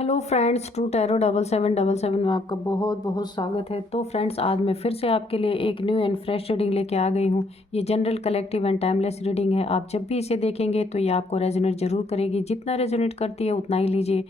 Hello friends, true tarot 7777 में आपका बहुत बहुत स्वागत है। तो फ्रेंड्स, आज मैं फिर से आपके लिए एक न्यू एंड फ्रेश रीडिंग लेके आ गई हूँ। ये general, collective and timeless reading है। आप जब भी इसे देखेंगे तो ये आपको रेजोनेट जरूर करेगी। जितना रेजोनेट करती है उतना ही लीजिए,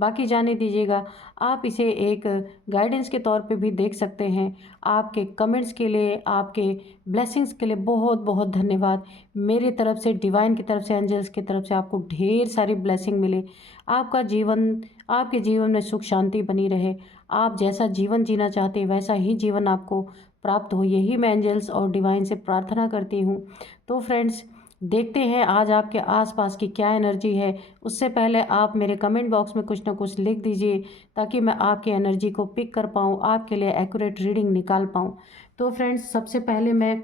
बाकी जाने दीजिएगा। आप इसे एक गाइडेंस के तौर पे भी देख सकते हैं। आपके कमेंट्स के लिए, आपके ब्लेसिंग्स के लिए बहुत बहुत धन्यवाद। मेरी तरफ से, डिवाइन की तरफ से, एंजल्स की तरफ से आपको ढेर सारी ब्लेसिंग मिले। आपका जीवन, आपके जीवन में सुख शांति बनी रहे। आप जैसा जीवन जीना चाहते हैं वैसा ही जीवन आपको प्राप्त हो, यही मैं एंजल्स और डिवाइन से प्रार्थना करती हूँ। तो फ्रेंड्स, देखते हैं आज आपके आसपास की क्या एनर्जी है। उससे पहले आप मेरे कमेंट बॉक्स में कुछ ना कुछ लिख दीजिए ताकि मैं आपकी एनर्जी को पिक कर पाऊँ, आपके लिए एक्यूरेट रीडिंग निकाल पाऊँ। तो फ्रेंड्स, सबसे पहले मैं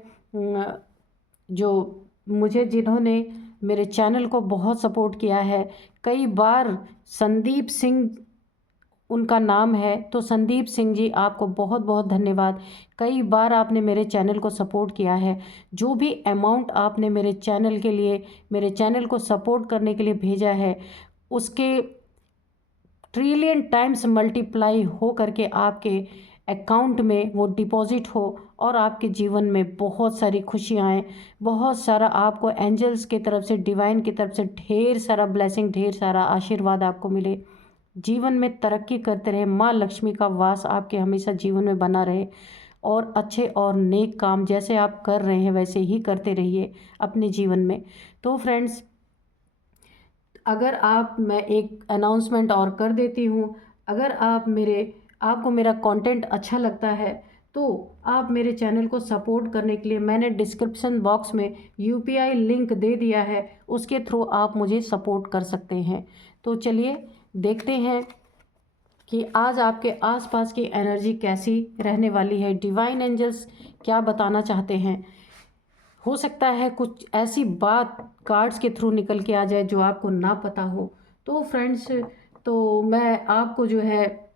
जो मुझे जिन्होंने मेरे चैनल को बहुत सपोर्ट किया है, कई बार संदीप सिंह उनका नाम है। तो संदीप सिंह जी, आपको बहुत बहुत धन्यवाद। कई बार आपने मेरे चैनल को सपोर्ट किया है। जो भी अमाउंट आपने मेरे चैनल के लिए, मेरे चैनल को सपोर्ट करने के लिए भेजा है, उसके ट्रिलियन टाइम्स मल्टीप्लाई हो करके आपके अकाउंट में वो डिपॉजिट हो और आपके जीवन में बहुत सारी खुशियाँ आएँ। बहुत सारा आपको एंजल्स की तरफ से, डिवाइन की तरफ से ढेर सारा ब्लेसिंग, ढेर सारा आशीर्वाद आपको मिले। जीवन में तरक्की करते रहे। माँ लक्ष्मी का वास आपके हमेशा जीवन में बना रहे और अच्छे और नेक काम जैसे आप कर रहे हैं वैसे ही करते रहिए अपने जीवन में। तो फ्रेंड्स, अगर आप, मैं एक अनाउंसमेंट और कर देती हूँ। अगर आपको मेरा कंटेंट अच्छा लगता है तो आप मेरे चैनल को सपोर्ट करने के लिए मैंने डिस्क्रिप्शन बॉक्स में यूपीआई लिंक दे दिया है, उसके थ्रू आप मुझे सपोर्ट कर सकते हैं। तो चलिए देखते हैं कि आज आपके आसपास की एनर्जी कैसी रहने वाली है। डिवाइन एंजल्स क्या बताना चाहते हैं। हो सकता है कुछ ऐसी बात कार्ड्स के थ्रू निकल के आ जाए जो आपको ना पता हो। तो फ्रेंड्स, तो मैं आपको जो है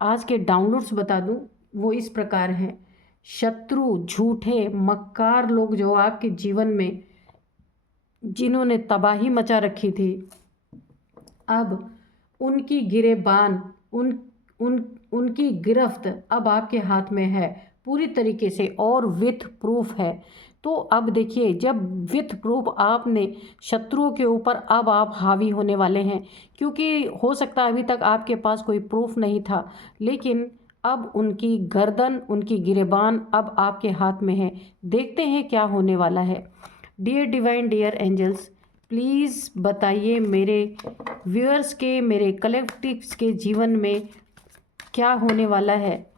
आज के डाउनलोड्स बता दूं, वो इस प्रकार हैं। शत्रु, झूठे, मक्कार लोग जो आपके जीवन में, जिन्होंने तबाही मचा रखी थी, अब उनकी गिरेबान, उन उन उनकी गिरफ्त अब आपके हाथ में है पूरी तरीके से और विथ प्रूफ है। तो अब देखिए, जब विथ प्रूफ आपने शत्रुओं के ऊपर अब आप हावी होने वाले हैं, क्योंकि हो सकता है अभी तक आपके पास कोई प्रूफ नहीं था, लेकिन अब उनकी गर्दन, उनकी गिरेबान अब आपके हाथ में है। देखते हैं क्या होने वाला है। Dear divine, dear angels, please बताइए मेरे व्यूअर्स के, मेरे कलेक्टिव्स के जीवन में क्या होने वाला है,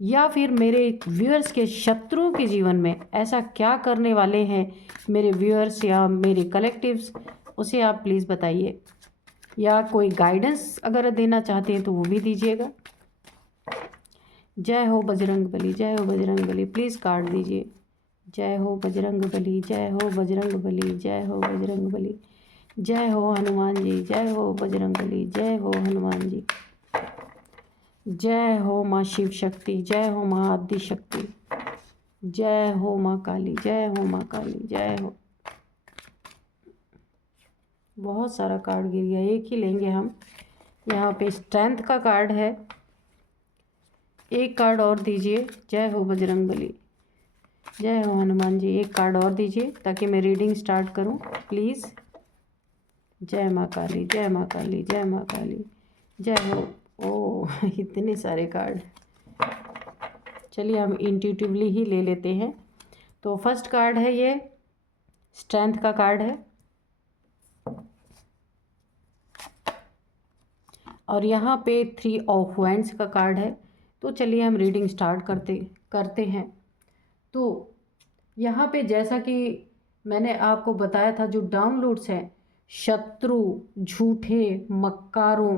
या फिर मेरे व्यूअर्स के शत्रुओं के जीवन में ऐसा क्या करने वाले हैं मेरे व्यूअर्स या मेरे कलेक्टिव्स, उसे आप प्लीज़ बताइए। या कोई गाइडेंस अगर देना चाहते हैं तो वो भी दीजिएगा। जय हो बजरंग बली, जय हो बजरंग बली। प्लीज़ कार्ड दीजिए। जय हो बजरंग बली, जय हो बजरंग बली, जय हो बजरंग बली। जय हो हनुमान जी, जय हो बजरंग बली, जय हो हनुमान जी। जय हो माँ शिव शक्ति, जय हो माँ आदि शक्ति, जय हो माँ काली, जय हो माँ काली, जय हो। बहुत सारा कार्ड गिर गया, एक ही लेंगे हम। यहाँ पे स्ट्रेंथ का कार्ड है, एक कार्ड और दीजिए। जय हो बजरंग बली, जय हो हनुमान जी। एक कार्ड और दीजिए ताकि मैं रीडिंग स्टार्ट करूं प्लीज़। जय माँ काली, जय माँ काली, जय माँ काली, जय हो। ओ इतने सारे कार्ड, चलिए हम इंट्यूटिवली ही ले लेते हैं। तो फर्स्ट कार्ड है ये, स्ट्रेंथ का कार्ड है, और यहाँ पे 3 ऑफ वैंड्स का कार्ड है। तो चलिए हम रीडिंग स्टार्ट करते हैं। तो यहाँ पे जैसा कि मैंने आपको बताया था, जो डाउनलोड्स हैं, शत्रु, झूठे, मक्कारों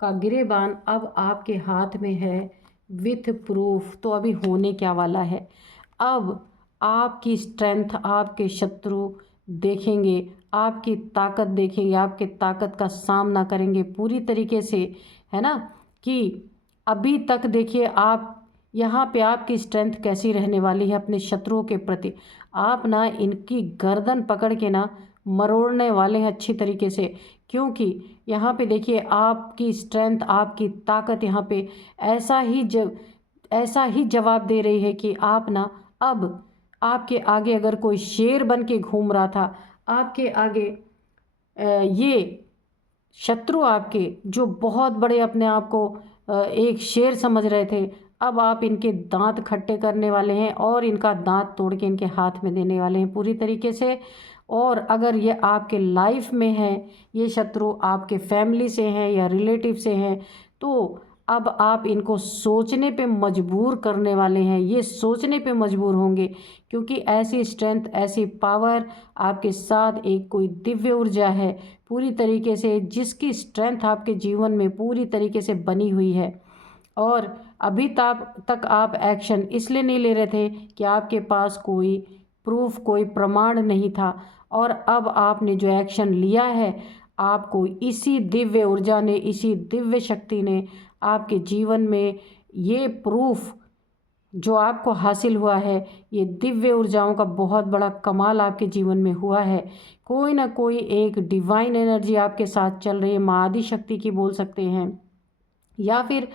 का गिरेबान अब आपके हाथ में है विथ प्रूफ। तो अभी होने क्या वाला है, अब आपकी स्ट्रेंथ, आपके शत्रु देखेंगे, आपकी ताकत देखेंगे, आपके ताकत का सामना करेंगे पूरी तरीके से, है ना। कि अभी तक देखिए आप, यहाँ पे आपकी स्ट्रेंथ कैसी रहने वाली है अपने शत्रुओं के प्रति। आप ना इनकी गर्दन पकड़ के ना मरोड़ने वाले हैं अच्छी तरीके से। क्योंकि यहाँ पे देखिए आपकी स्ट्रेंथ, आपकी ताकत यहाँ पे ऐसा ही जवाब दे रही है कि आप ना अब आपके आगे अगर कोई शेर बन के घूम रहा था, आपके आगे ये शत्रु आपके जो बहुत बड़े अपने आप को एक शेर समझ रहे थे, अब आप इनके दांत खट्टे करने वाले हैं और इनका दांत तोड़ के इनके हाथ में देने वाले हैं पूरी तरीके से। और अगर ये आपके लाइफ में है, ये शत्रु आपके फैमिली से हैं या रिलेटिव से हैं, तो अब आप इनको सोचने पे मजबूर करने वाले हैं, ये सोचने पे मजबूर होंगे। क्योंकि ऐसी स्ट्रेंथ, ऐसी पावर आपके साथ एक कोई दिव्य ऊर्जा है पूरी तरीके से, जिसकी स्ट्रेंथ आपके जीवन में पूरी तरीके से बनी हुई है। और अभी तक आप एक्शन इसलिए नहीं ले रहे थे कि आपके पास कोई प्रूफ, कोई प्रमाण नहीं था। और अब आपने जो एक्शन लिया है, आपको इसी दिव्य ऊर्जा ने, इसी दिव्य शक्ति ने आपके जीवन में ये प्रूफ जो आपको हासिल हुआ है, ये दिव्य ऊर्जाओं का बहुत बड़ा कमाल आपके जीवन में हुआ है। कोई ना कोई एक डिवाइन एनर्जी आपके साथ चल रही है, माँ आदि शक्ति की बोल सकते हैं, या फिर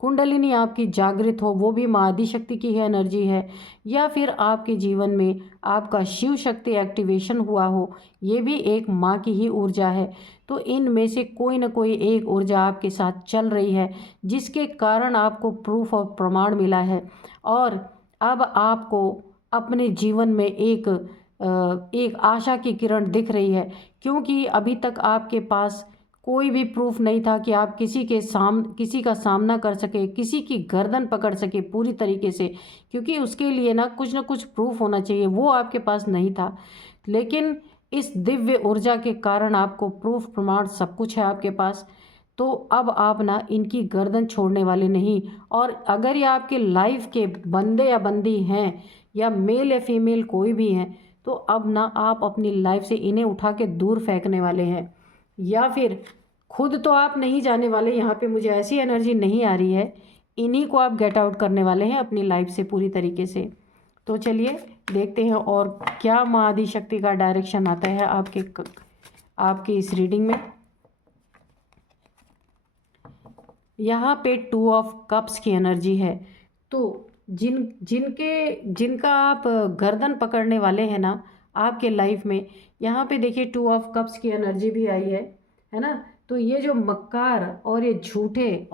कुंडलिनी आपकी जागृत हो, वो भी माँ आदि शक्ति की है एनर्जी है, या फिर आपके जीवन में आपका शिव शक्ति एक्टिवेशन हुआ हो, ये भी एक माँ की ही ऊर्जा है। तो इनमें से कोई ना कोई एक ऊर्जा आपके साथ चल रही है, जिसके कारण आपको प्रूफ और प्रमाण मिला है। और अब आपको अपने जीवन में एक आशा की किरण दिख रही है। क्योंकि अभी तक आपके पास कोई भी प्रूफ नहीं था कि आप किसी का सामना कर सके, किसी की गर्दन पकड़ सके पूरी तरीके से। क्योंकि उसके लिए ना कुछ प्रूफ होना चाहिए, वो आपके पास नहीं था। लेकिन इस दिव्य ऊर्जा के कारण आपको प्रूफ, प्रमाण सब कुछ है आपके पास। तो अब आप ना इनकी गर्दन छोड़ने वाले नहीं। और अगर ये आपके लाइफ के बंदे या बंदी हैं, या मेल या फीमेल कोई भी हैं, तो अब ना आप अपनी लाइफ से इन्हें उठा के दूर फेंकने वाले हैं। या फिर खुद तो आप नहीं जाने वाले, यहाँ पे मुझे ऐसी एनर्जी नहीं आ रही है, इन्हीं को आप गेट आउट करने वाले हैं अपनी लाइफ से पूरी तरीके से। तो चलिए देखते हैं और क्या माँ आदि शक्ति का डायरेक्शन आता है आपके इस रीडिंग में। यहाँ पे 2 ऑफ कप्स की एनर्जी है। तो जिनका आप गर्दन पकड़ने वाले हैं ना आपके लाइफ में, यहाँ पे देखिए 2 ऑफ कप्स की एनर्जी भी आई है ना। तो ये जो मक्कार और ये झूठे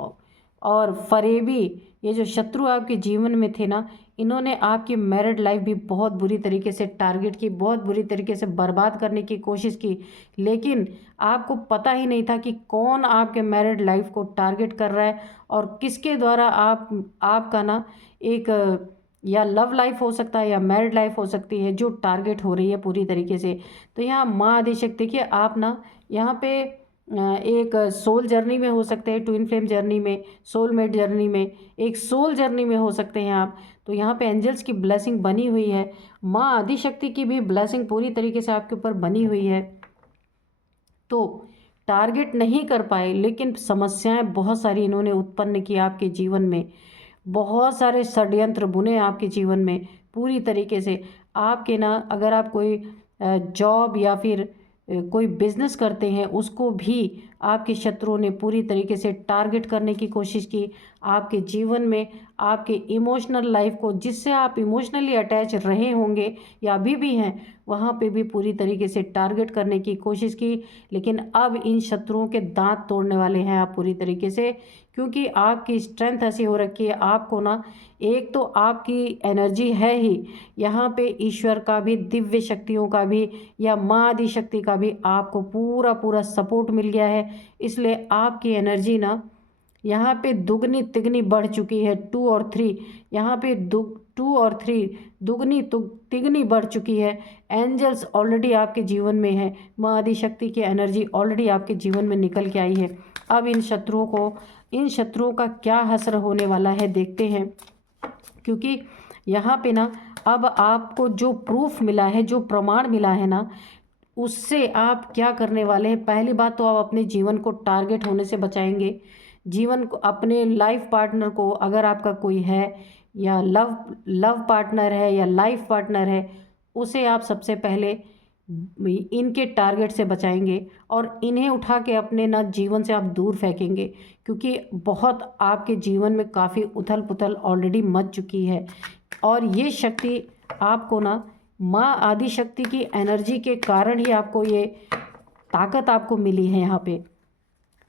और फरेबी, ये जो शत्रु आपके जीवन में थे ना, इन्होंने आपकी मैरिड लाइफ भी बहुत बुरी तरीके से टारगेट की, बहुत बुरी तरीके से बर्बाद करने की कोशिश की। लेकिन आपको पता ही नहीं था कि कौन आपके मैरिड लाइफ को टारगेट कर रहा है और किसके द्वारा आपका ना एक या लव लाइफ हो सकता है या मैरिड लाइफ हो सकती है जो टारगेट हो रही है पूरी तरीके से। तो यहाँ माँ आदिशक्ति, देखिए आप ना यहाँ पे एक सोल जर्नी में हो सकते हैं, ट्विन फ्लेम जर्नी में, सोलमेट जर्नी में, एक सोल जर्नी में हो सकते हैं आप। तो यहाँ पे एंजल्स की ब्लेसिंग बनी हुई है, माँ आदिशक्ति की भी ब्लेसिंग पूरी तरीके से आपके ऊपर बनी हुई है। तो टारगेट नहीं कर पाए, लेकिन समस्याएं बहुत सारी इन्होंने उत्पन्न की आपके जीवन में, बहुत सारे षड्यंत्र बुने आपके जीवन में पूरी तरीके से। आपके ना अगर आप कोई जॉब या फिर कोई बिजनेस करते हैं, उसको भी आपके शत्रुओं ने पूरी तरीके से टारगेट करने की कोशिश की। आपके जीवन में आपके इमोशनल लाइफ को, जिससे आप इमोशनली अटैच रहे होंगे या अभी भी हैं, वहाँ पे भी पूरी तरीके से टारगेट करने की कोशिश की। लेकिन अब इन शत्रुओं के दांत तोड़ने वाले हैं आप पूरी तरीके से। क्योंकि आपकी स्ट्रेंथ ऐसी हो रखी है, आपको ना एक तो आपकी एनर्जी है ही, यहाँ पे ईश्वर का भी, दिव्य शक्तियों का भी या माँ आदि शक्ति का भी आपको पूरा पूरा सपोर्ट मिल गया है। इसलिए आपकी एनर्जी ना यहाँ पे दुगनी तिगनी बढ़ चुकी है। 2 और 3 यहाँ पे 2 और 3 दुगनी तिगनी बढ़ चुकी है। एंजल्स ऑलरेडी आपके जीवन में है, माँ आदि शक्ति की एनर्जी ऑलरेडी आपके जीवन में निकल के आई है। अब इन शत्रुओं का क्या असर होने वाला है देखते हैं। क्योंकि यहाँ पे ना अब आपको जो प्रूफ मिला है, जो प्रमाण मिला है ना, उससे आप क्या करने वाले हैं। पहली बात तो आप अपने जीवन को टारगेट होने से बचाएंगे। जीवन को, अपने लाइफ पार्टनर को, अगर आपका कोई है या लव पार्टनर है या लाइफ पार्टनर है, उसे आप सबसे पहले इनके टारगेट से बचाएंगे और इन्हें उठा के अपने ना जीवन से आप दूर फेंकेंगे, क्योंकि बहुत आपके जीवन में काफ़ी उथल पुथल ऑलरेडी मच चुकी है। और ये शक्ति आपको ना माँ आदि शक्ति की एनर्जी के कारण ही आपको ये ताकत आपको मिली है। यहाँ पे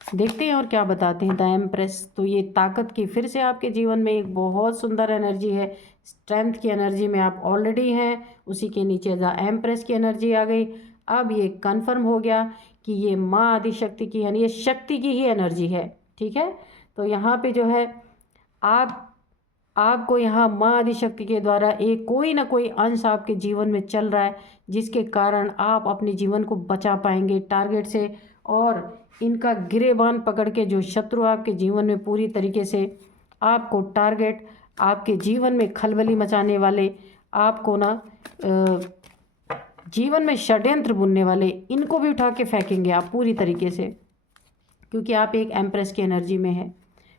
देखते हैं और क्या बताते हैं द एम्प्रेस। तो ये ताकत की फिर से आपके जीवन में एक बहुत सुंदर एनर्जी है। स्ट्रेंथ की एनर्जी में आप ऑलरेडी हैं, उसी के नीचे द एम्प्रेस की एनर्जी आ गई। अब ये कंफर्म हो गया कि ये माँ आदि शक्ति की यानी ये शक्ति की ही एनर्जी है। ठीक है, तो यहाँ पे जो है आपको यहाँ माँ आदि शक्ति के द्वारा एक कोई ना कोई अंश आपके जीवन में चल रहा है, जिसके कारण आप अपने जीवन को बचा पाएंगे टारगेट से। और इनका गिरेबान पकड़ के जो शत्रु आपके जीवन में पूरी तरीके से आपको टारगेट, आपके जीवन में खलबली मचाने वाले, आपको ना जीवन में षड्यंत्र बुनने वाले, इनको भी उठा के फेंकेंगे आप पूरी तरीके से, क्योंकि आप एक एम्प्रेस की एनर्जी में है।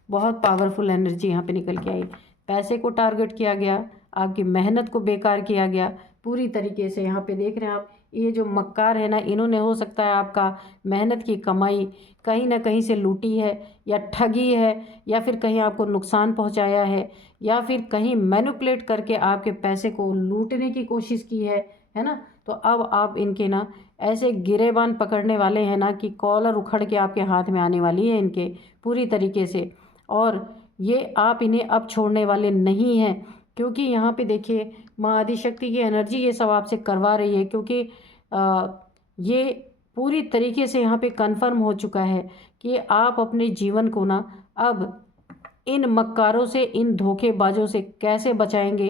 बहुत पावरफुल एनर्जी यहाँ पे निकल के आई। पैसे को टारगेट किया गया, आपकी मेहनत को बेकार किया गया पूरी तरीके से। यहाँ पे देख रहे हैं आप, ये जो मक्कार है ना, इन्होंने हो सकता है आपका मेहनत की कमाई कहीं ना कहीं से लूटी है, या ठगी है, या फिर कहीं आपको नुकसान पहुँचाया है, या फिर कहीं मैनिपुलेट करके आपके पैसे को लूटने की कोशिश की है ना। तो अब आप इनके ना ऐसे गिरेबान पकड़ने वाले हैं ना कि कॉलर उखड़ के आपके हाथ में आने वाली है इनके पूरी तरीके से। और ये आप इन्हें अब छोड़ने वाले नहीं हैं, क्योंकि यहाँ पे देखिए माँ आदिशक्ति की एनर्जी ये सब आपसे करवा रही है, क्योंकि ये पूरी तरीके से यहाँ पे कंफर्म हो चुका है कि आप अपने जीवन को ना अब इन मक्कारों से, इन धोखेबाजों से कैसे बचाएंगे,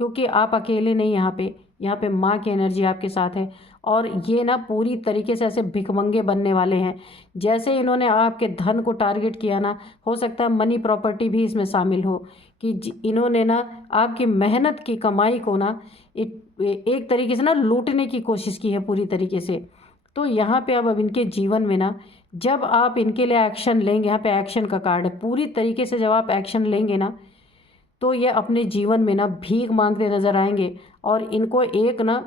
क्योंकि आप अकेले नहीं, यहाँ पे माँ की एनर्जी आपके साथ है। और ये ना पूरी तरीके से ऐसे भिखमंगे बनने वाले हैं। जैसे इन्होंने आपके धन को टारगेट किया ना, हो सकता है मनी प्रॉपर्टी भी इसमें शामिल हो, कि इन्होंने ना आपकी मेहनत की कमाई को ना एक तरीके से ना लूटने की कोशिश की है पूरी तरीके से। तो यहाँ पे अब इनके जीवन में ना जब आप इनके लिए एक्शन लेंगे, यहाँ पे एक्शन का कार्ड है, पूरी तरीके से जब आप एक्शन लेंगे ना, तो ये अपने जीवन में ना भीख मांगते नज़र आएंगे। और इनको एक ना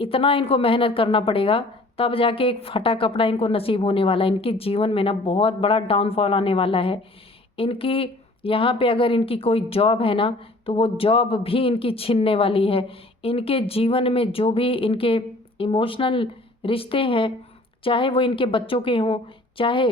इतना इनको मेहनत करना पड़ेगा, तब जाके एक फटा कपड़ा इनको नसीब होने वाला है। इनके जीवन में ना बहुत बड़ा डाउनफॉल आने वाला है। इनकी यहाँ पे अगर इनकी कोई जॉब है ना, तो वो जॉब भी इनकी छिनने वाली है। इनके जीवन में जो भी इनके इमोशनल रिश्ते हैं, चाहे वो इनके बच्चों के हों, चाहे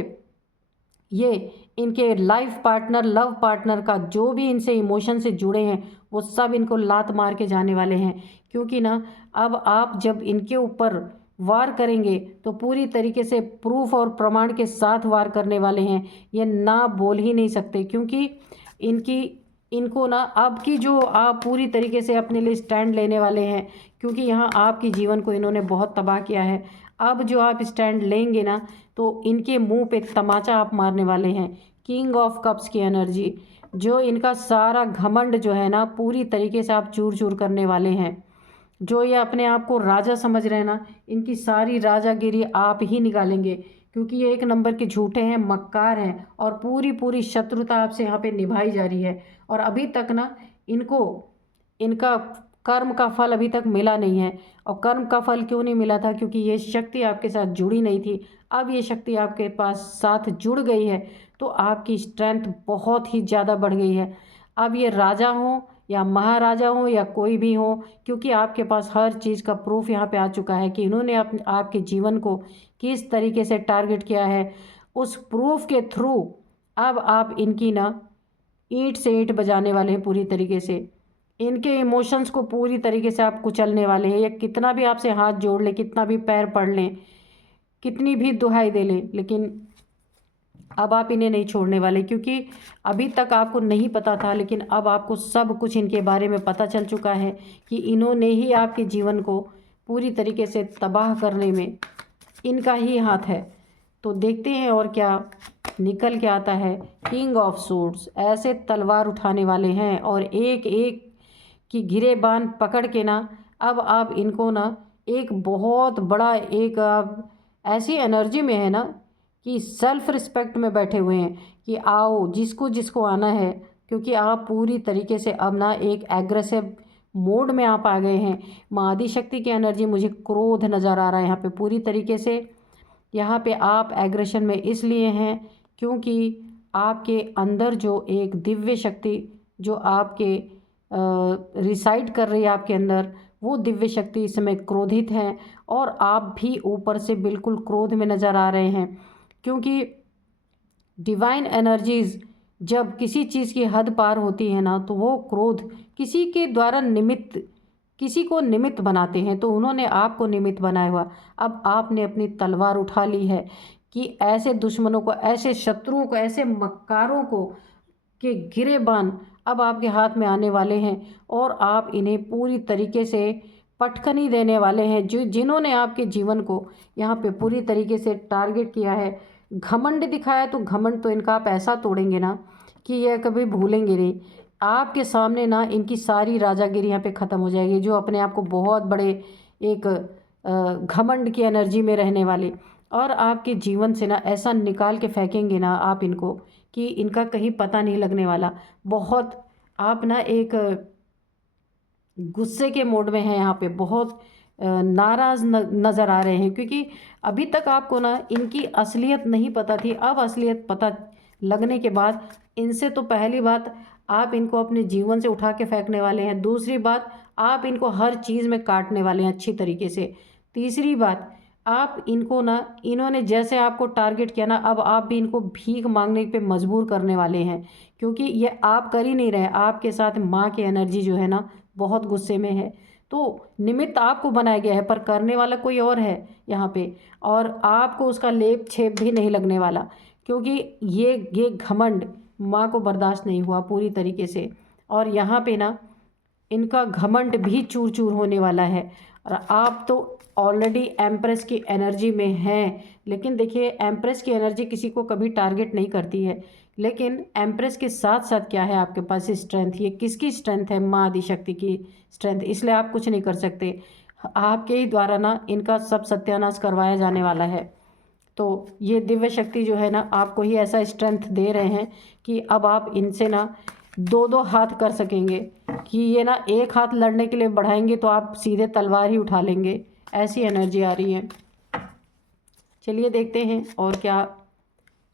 ये इनके लाइफ पार्टनर, लव पार्टनर का जो भी इनसे इमोशन से जुड़े हैं, वो सब इनको लात मार के जाने वाले हैं। क्योंकि ना अब आप जब इनके ऊपर वार करेंगे तो पूरी तरीके से प्रूफ और प्रमाण के साथ वार करने वाले हैं। ये ना बोल ही नहीं सकते, क्योंकि इनको ना आपकी जो आप पूरी तरीके से अपने लिए स्टैंड लेने वाले हैं, क्योंकि यहाँ आपके जीवन को इन्होंने बहुत तबाह किया है। अब जो आप स्टैंड लेंगे ना, तो इनके मुंह पे तमाचा आप मारने वाले हैं। किंग ऑफ कप्स की एनर्जी, जो इनका सारा घमंड जो है ना, पूरी तरीके से आप चूर चूर करने वाले हैं। जो ये अपने आप को राजा समझ रहे हैं ना, इनकी सारी राजागिरी आप ही निकालेंगे, क्योंकि ये एक नंबर के झूठे हैं, मक्कार हैं, और पूरी पूरी शत्रुता आपसे यहाँ पे निभाई जा रही है। और अभी तक ना इनको इनका कर्म का फल अभी तक मिला नहीं है। और कर्म का फल क्यों नहीं मिला था? क्योंकि ये शक्ति आपके साथ जुड़ी नहीं थी। अब ये शक्ति आपके पास साथ जुड़ गई है, तो आपकी स्ट्रेंथ बहुत ही ज़्यादा बढ़ गई है। अब ये राजा हों या महाराजा हों या कोई भी हो, क्योंकि आपके पास हर चीज़ का प्रूफ यहाँ पे आ चुका है कि इन्होंने आपके जीवन को किस तरीके से टारगेट किया है। उस प्रूफ के थ्रू अब आप इनकी ना ईंट से ईंट बजाने वाले हैं पूरी तरीके से। इनके इमोशंस को पूरी तरीके से आप कुचलने वाले हैं। या कितना भी आपसे हाथ जोड़ लें, कितना भी पैर पड़ लें, कितनी भी दुहाई दे लें, लेकिन अब आप इन्हें नहीं छोड़ने वाले। क्योंकि अभी तक आपको नहीं पता था, लेकिन अब आपको सब कुछ इनके बारे में पता चल चुका है कि इन्होंने ही आपके जीवन को पूरी तरीके से तबाह करने में इनका ही हाथ है। तो देखते हैं और क्या निकल के आता है। किंग ऑफ सोर्ड्स ऐसे तलवार उठाने वाले हैं और एक एक की गिरेबान पकड़ के ना अब आप इनको ना एक बहुत बड़ा एक ऐसी एनर्जी में है ना कि सेल्फ रिस्पेक्ट में बैठे हुए हैं कि आओ जिसको जिसको आना है। क्योंकि आप पूरी तरीके से अब ना एक एग्रेसिव मोड में आप आ गए हैं। माँ आदिशक्ति की एनर्जी मुझे क्रोध नज़र आ रहा है यहाँ पे पूरी तरीके से। यहाँ पे आप एग्रेशन में इसलिए हैं क्योंकि आपके अंदर जो एक दिव्य शक्ति जो आपके रिसाइड कर रही है आपके अंदर, वो दिव्य शक्ति इस समय क्रोधित है और आप भी ऊपर से बिल्कुल क्रोध में नज़र आ रहे हैं। क्योंकि डिवाइन एनर्जीज़ जब किसी चीज़ की हद पार होती है ना, तो वो क्रोध किसी के द्वारा किसी को निमित्त बनाते हैं। तो उन्होंने आपको निमित्त बनाया हुआ, अब आपने अपनी तलवार उठा ली है कि ऐसे दुश्मनों को, ऐसे शत्रुओं को, ऐसे मक्कारों को के गिरेबान अब आपके हाथ में आने वाले हैं और आप इन्हें पूरी तरीके से पटखनी देने वाले हैं। जिन्होंने आपके जीवन को यहाँ पे पूरी तरीके से टारगेट किया है, घमंड दिखाया, तो घमंड तो इनका आप ऐसा तोड़ेंगे ना कि यह कभी भूलेंगे नहीं। आपके सामने ना इनकी सारी राजागिरी यहाँ पे ख़त्म हो जाएगी। जो अपने आप को बहुत बड़े एक घमंड की एनर्जी में रहने वाले, और आपके जीवन से ना ऐसा निकाल के फेंकेंगे ना आप इनको कि इनका कहीं पता नहीं लगने वाला। बहुत आप ना एक गुस्से के मोड में हैं यहाँ पे, बहुत नाराज़ नज़र आ रहे हैं क्योंकि अभी तक आपको ना इनकी असलियत नहीं पता थी। अब असलियत पता लगने के बाद इनसे तो पहली बात आप इनको अपने जीवन से उठा के फेंकने वाले हैं। दूसरी बात, आप इनको हर चीज़ में काटने वाले हैं अच्छी तरीके से। तीसरी बात, आप इनको ना, इन्होंने जैसे आपको टारगेट किया ना, अब आप भी इनको भीख मांगने पे मजबूर करने वाले हैं क्योंकि ये आप कर ही नहीं रहे। आपके साथ माँ की एनर्जी जो है ना बहुत गुस्से में है। तो निमित्त आपको बनाया गया है पर करने वाला कोई और है यहाँ पे, और आपको उसका लेप छेप भी नहीं लगने वाला क्योंकि ये घमंड माँ को बर्दाश्त नहीं हुआ पूरी तरीके से। और यहाँ पे ना इनका घमंड भी चूर चूर होने वाला है। और आप तो ऑलरेडी एम्प्रेस की एनर्जी में हैं, लेकिन देखिए एम्प्रेस की एनर्जी किसी को कभी टारगेट नहीं करती है, लेकिन एम्प्रेस के साथ साथ क्या है आपके पास स्ट्रेंथ। ये किसकी स्ट्रेंथ है? माँ आदिशक्ति की स्ट्रेंथ। इसलिए आप कुछ नहीं कर सकते, आपके ही द्वारा ना इनका सब सत्यानाश करवाया जाने वाला है। तो ये दिव्य शक्ति जो है ना आपको ही ऐसा स्ट्रेंथ दे रहे हैं कि अब आप इनसे ना दो दो हाथ कर सकेंगे कि ये ना एक हाथ लड़ने के लिए बढ़ाएंगे तो आप सीधे तलवार ही उठा लेंगे, ऐसी एनर्जी आ रही है। चलिए देखते हैं और क्या।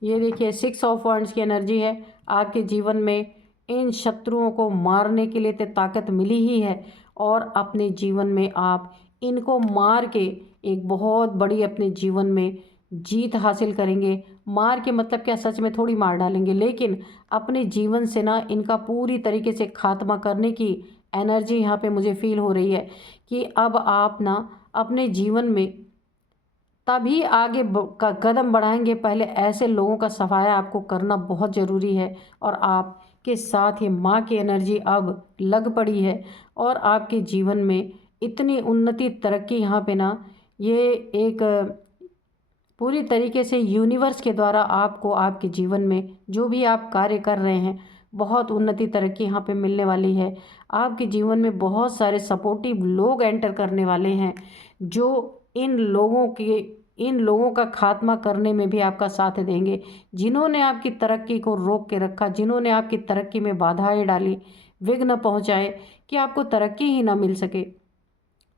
ये देखिए 6 ऑफ वांड्स की एनर्जी है। आपके जीवन में इन शत्रुओं को मारने के लिए तो ताकत मिली ही है, और अपने जीवन में आप इनको मार के एक बहुत बड़ी अपने जीवन में जीत हासिल करेंगे। मार के मतलब क्या, सच में थोड़ी मार डालेंगे, लेकिन अपने जीवन से ना इनका पूरी तरीके से खात्मा करने की एनर्जी यहाँ पे मुझे फील हो रही है कि अब आप ना अपने जीवन में तभी आगे का कदम बढ़ाएंगे। पहले ऐसे लोगों का सफाया आपको करना बहुत ज़रूरी है, और आपके साथ ये माँ की एनर्जी अब लग पड़ी है और आपके जीवन में इतनी उन्नति तरक्की यहाँ पे ना, ये एक पूरी तरीके से यूनिवर्स के द्वारा आपको आपके जीवन में जो भी आप कार्य कर रहे हैं बहुत उन्नति तरक्की यहाँ पे मिलने वाली है। आपके जीवन में बहुत सारे सपोर्टिव लोग एंटर करने वाले हैं जो इन लोगों का खात्मा करने में भी आपका साथ देंगे। जिन्होंने आपकी तरक्की को रोक के रखा, जिन्होंने आपकी तरक्की में बाधाएं डाली, विघ्न पहुंचाए कि आपको तरक्की ही ना मिल सके।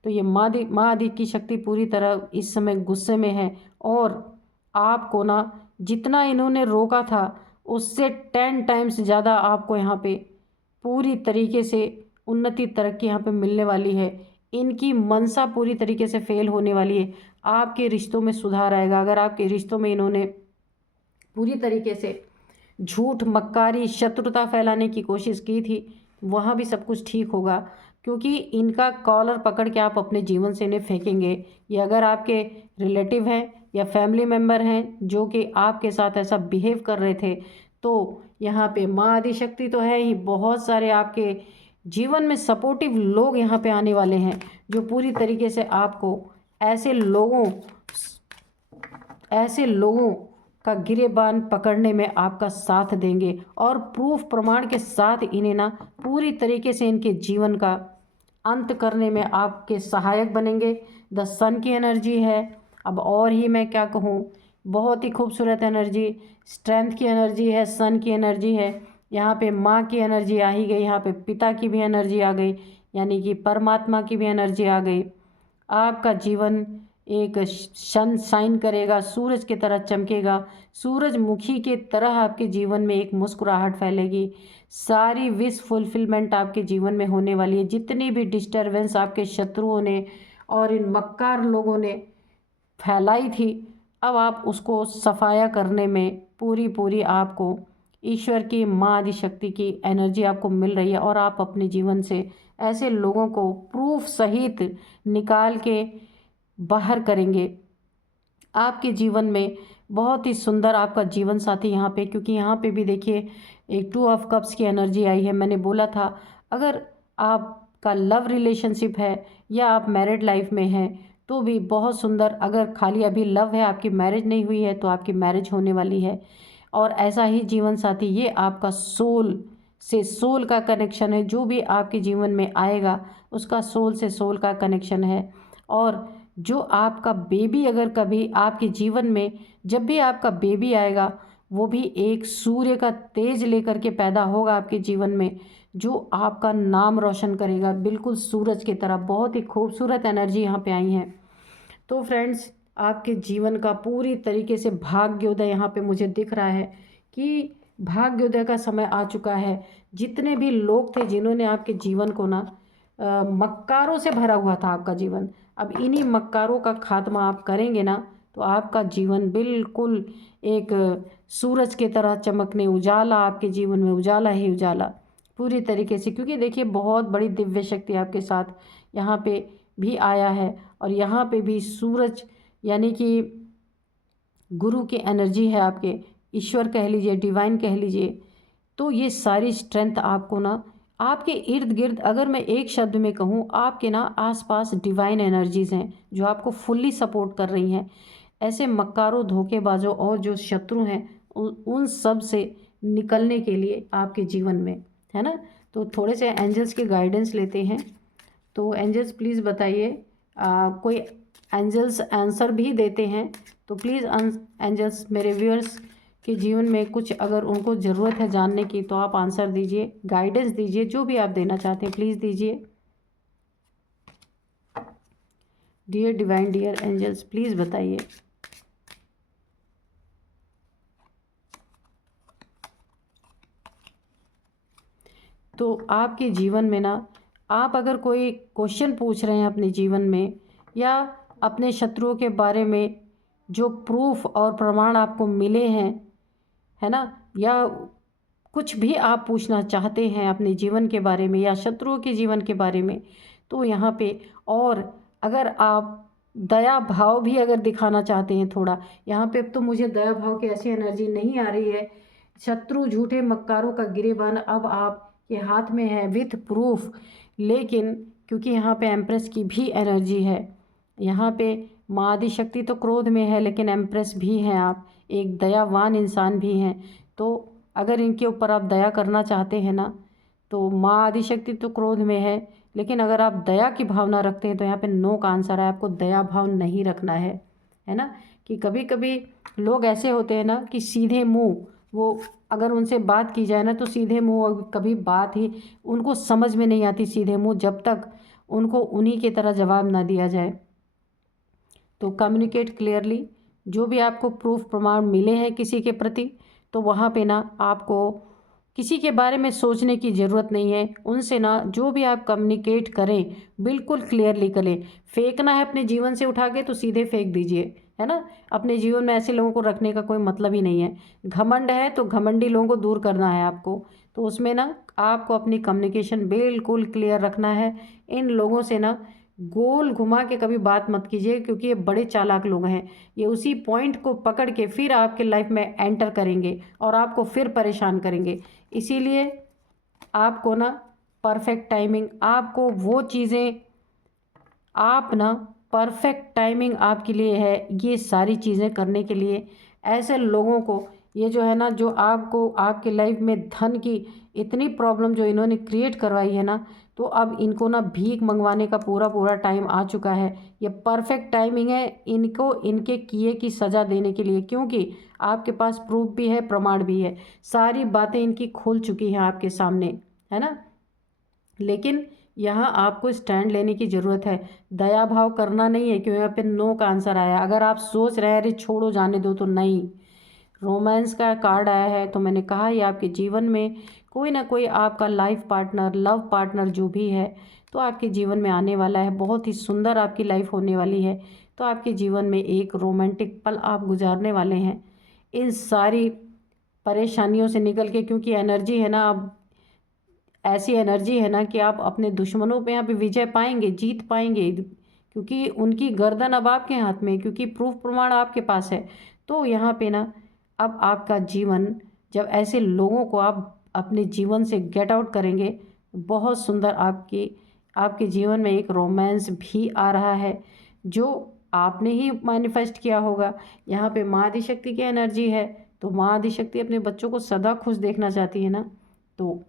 तो ये माँ आदि की शक्ति पूरी तरह इस समय गुस्से में है, और आपको ना जितना इन्होंने रोका था उससे 10 टाइम्स ज़्यादा आपको यहाँ पे पूरी तरीके से उन्नति तरक्की यहाँ पे मिलने वाली है। इनकी मनसा पूरी तरीके से फेल होने वाली है। आपके रिश्तों में सुधार आएगा। अगर आपके रिश्तों में इन्होंने पूरी तरीके से झूठ, मक्कारी, शत्रुता फैलाने की कोशिश की थी, वहाँ भी सब कुछ ठीक होगा क्योंकि इनका कॉलर पकड़ के आप अपने जीवन से इन्हें फेंकेंगे। ये अगर आपके रिलेटिव हैं या फैमिली मेम्बर हैं जो कि आपके साथ ऐसा बिहेव कर रहे थे, तो यहाँ पे माँ आदिशक्ति तो है ही, बहुत सारे आपके जीवन में सपोर्टिव लोग यहाँ पे आने वाले हैं जो पूरी तरीके से आपको ऐसे लोगों का गिरेबान पकड़ने में आपका साथ देंगे, और प्रूफ प्रमाण के साथ इन्हें ना पूरी तरीके से इनके जीवन का अंत करने में आपके सहायक बनेंगे। द सन की एनर्जी है। अब और ही मैं क्या कहूँ, बहुत ही खूबसूरत एनर्जी, स्ट्रेंथ की एनर्जी है, सन की एनर्जी है। यहाँ पे माँ की एनर्जी आ ही गई, यहाँ पे पिता की भी एनर्जी आ गई। यानी कि परमात्मा की भी एनर्जी आ गई। आपका जीवन एक सनशाइन करेगा, सूरज की तरह चमकेगा, सूरजमुखी के तरह आपके जीवन में एक मुस्कुराहट फैलेगी। सारी विश फुलफिलमेंट आपके जीवन में होने वाली है। जितनी भी डिस्टरबेंस आपके शत्रुओं ने और इन मक्कार लोगों ने फैलाई थी, अब आप उसको सफाया करने में पूरी आपको ईश्वर की माँ आदिशक्ति की एनर्जी आपको मिल रही है। और आप अपने जीवन से ऐसे लोगों को प्रूफ सहित निकाल के बाहर करेंगे। आपके जीवन में बहुत ही सुंदर आपका जीवन साथी यहाँ पे, क्योंकि यहाँ पे भी देखिए एक 2 ऑफ कप्स की एनर्जी आई है। मैंने बोला था अगर आपका लव रिलेशनशिप है या आप मैरिड लाइफ में हैं तो भी बहुत सुंदर। अगर खाली अभी लव है, आपकी मैरिज नहीं हुई है, तो आपकी मैरिज होने वाली है। और ऐसा ही जीवन साथी, ये आपका सोल से सोल का कनेक्शन है। जो भी आपके जीवन में आएगा उसका सोल से सोल का कनेक्शन है। और जो आपका बेबी अगर कभी आपके जीवन में, जब भी आपका बेबी आएगा वो भी एक सूर्य का तेज लेकर के पैदा होगा आपके जीवन में, जो आपका नाम रोशन करेगा बिल्कुल सूरज की तरह। बहुत ही खूबसूरत एनर्जी यहाँ पे आई है। तो फ्रेंड्स, आपके जीवन का पूरी तरीके से भाग्योदय यहाँ पे मुझे दिख रहा है कि भाग्योदय का समय आ चुका है। जितने भी लोग थे जिन्होंने आपके जीवन को ना मक्कारों से भरा हुआ था आपका जीवन, अब इन्हीं मक्कारों का खात्मा आप करेंगे ना तो आपका जीवन बिल्कुल एक सूरज की तरह चमकने, उजाला आपके जीवन में, उजाला ही उजाला पूरी तरीके से। क्योंकि देखिए बहुत बड़ी दिव्य शक्ति आपके साथ यहाँ पे भी आया है। और यहाँ पे भी सूरज यानी कि गुरु की एनर्जी है, आपके ईश्वर कह लीजिए, डिवाइन कह लीजिए। तो ये सारी स्ट्रेंथ आपको ना आपके इर्द गिर्द, अगर मैं एक शब्द में कहूँ, आपके ना आसपास डिवाइन एनर्जीज़ हैं जो आपको फुल्ली सपोर्ट कर रही हैं। ऐसे मक्कारों, धोखेबाजों और जो शत्रु हैं उन सब से निकलने के लिए आपके जीवन में, है ना। तो थोड़े से एंजल्स के गाइडेंस लेते हैं। तो एंजल्स प्लीज़ बताइए, कोई एंजल्स आंसर भी देते हैं तो प्लीज़ एंजल्स मेरे व्यूअर्स के जीवन में कुछ अगर उनको ज़रूरत है जानने की तो आप आंसर दीजिए, गाइडेंस दीजिए, जो भी आप देना चाहते हैं प्लीज़ दीजिए। Dear divine, dear angels please बताइए। तो आपके जीवन में ना, आप अगर कोई क्वेश्चन पूछ रहे हैं अपने जीवन में या अपने शत्रुओं के बारे में, जो प्रूफ और प्रमाण आपको मिले हैं, है ना, या कुछ भी आप पूछना चाहते हैं अपने जीवन के बारे में या शत्रुओं के जीवन के बारे में, तो यहाँ पे, और अगर आप दया भाव भी अगर दिखाना चाहते हैं थोड़ा, यहाँ पे तो मुझे दया भाव की ऐसी एनर्जी नहीं आ रही है। शत्रु झूठे मक्कारों का गिरेबान अब आपके हाथ में है विथ प्रूफ। लेकिन क्योंकि यहाँ पे एम्प्रेस की भी एनर्जी है, यहाँ पे माँ आदिशक्ति तो क्रोध में है लेकिन एम्प्रेस भी हैं आप, एक दयावान इंसान भी हैं। तो अगर इनके ऊपर आप दया करना चाहते हैं ना, तो माँ आदिशक्ति तो क्रोध में है, लेकिन अगर आप दया की भावना रखते हैं तो यहाँ पे नो का आंसर है, आपको दया भाव नहीं रखना है ना। कि कभी कभी लोग ऐसे होते हैं ना कि सीधे मुंह, वो अगर उनसे बात की जाए ना तो सीधे मुंह, कभी बात ही उनको समझ में नहीं आती सीधे मुंह, जब तक उनको उन्हीं की तरह जवाब ना दिया जाए। तो कम्युनिकेट क्लियरली। जो भी आपको प्रूफ प्रमाण मिले हैं किसी के प्रति, तो वहाँ पे ना आपको किसी के बारे में सोचने की ज़रूरत नहीं है। उनसे ना जो भी आप कम्युनिकेट करें बिल्कुल क्लियरली करें। फेंकना है अपने जीवन से उठा के तो सीधे फेंक दीजिए, है ना। अपने जीवन में ऐसे लोगों को रखने का कोई मतलब ही नहीं है। घमंड है तो घमंडी लोगों को दूर करना है आपको, तो उसमें ना आपको अपनी कम्युनिकेशन बिल्कुल क्लियर रखना है। इन लोगों से ना गोल घुमा के कभी बात मत कीजिए, क्योंकि ये बड़े चालाक लोग हैं। ये उसी पॉइंट को पकड़ के फिर आपके लाइफ में एंटर करेंगे और आपको फिर परेशान करेंगे। इसीलिए आपको ना परफेक्ट टाइमिंग, आपको वो चीज़ें, आप ना परफेक्ट टाइमिंग आपके लिए है ये सारी चीज़ें करने के लिए। ऐसे लोगों को, ये जो है ना, जो आपको आपके लाइफ में धन की इतनी प्रॉब्लम जो इन्होंने क्रिएट करवाई है ना, तो अब इनको ना भीख मंगवाने का पूरा टाइम आ चुका है। ये परफेक्ट टाइमिंग है इनको इनके किए की सज़ा देने के लिए, क्योंकि आपके पास प्रूफ भी है, प्रमाण भी है, सारी बातें इनकी खुल चुकी हैं आपके सामने, है ना। लेकिन यहाँ आपको स्टैंड लेने की ज़रूरत है, दया भाव करना नहीं है, क्यों यहाँ पे नो का आंसर आया। अगर आप सोच रहे हैं अरे छोड़ो जाने दो, तो नहीं, रोमांस का कार्ड आया है। तो मैंने कहा ये आपके जीवन में कोई ना कोई आपका लाइफ पार्टनर, लव पार्टनर जो भी है, तो आपके जीवन में आने वाला है। बहुत ही सुंदर आपकी लाइफ होने वाली है। तो आपके जीवन में एक रोमांटिक पल आप गुजारने वाले हैं इन सारी परेशानियों से निकल के, क्योंकि एनर्जी है ना, अब ऐसी एनर्जी है ना कि आप अपने दुश्मनों पे यहाँ पे विजय पाएंगे, जीत पाएंगे, क्योंकि उनकी गर्दन अब आपके हाथ में है, क्योंकि प्रूफ प्रमाण आपके पास है। तो यहाँ पे ना अब आपका जीवन, जब ऐसे लोगों को आप अपने जीवन से गेट आउट करेंगे, बहुत सुंदर आपके जीवन में एक रोमांस भी आ रहा है, जो आपने ही मैनिफेस्ट किया होगा। यहाँ पे माँ आदिशक्ति की एनर्जी है, तो माँ आदिशक्ति अपने बच्चों को सदा खुश देखना चाहती है ना। तो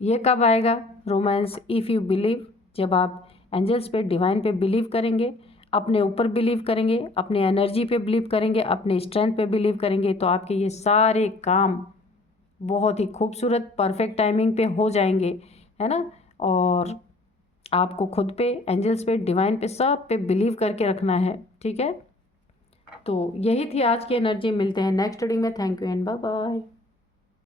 ये कब आएगा रोमांस? इफ़ यू बिलीव, जब आप एंजल्स पे, डिवाइन पे बिलीव करेंगे, अपने ऊपर बिलीव करेंगे, अपने एनर्जी पे बिलीव करेंगे, अपने स्ट्रेंथ पे बिलीव करेंगे, तो आपके ये सारे काम बहुत ही खूबसूरत परफेक्ट टाइमिंग पे हो जाएंगे, है ना। और आपको खुद पे, एंजल्स पे, डिवाइन पे, सब पे बिलीव करके रखना है, ठीक है। तो यही थी आज की एनर्जी। मिलते हैं नेक्स्ट रीडिंग में। Thank you and bye bye.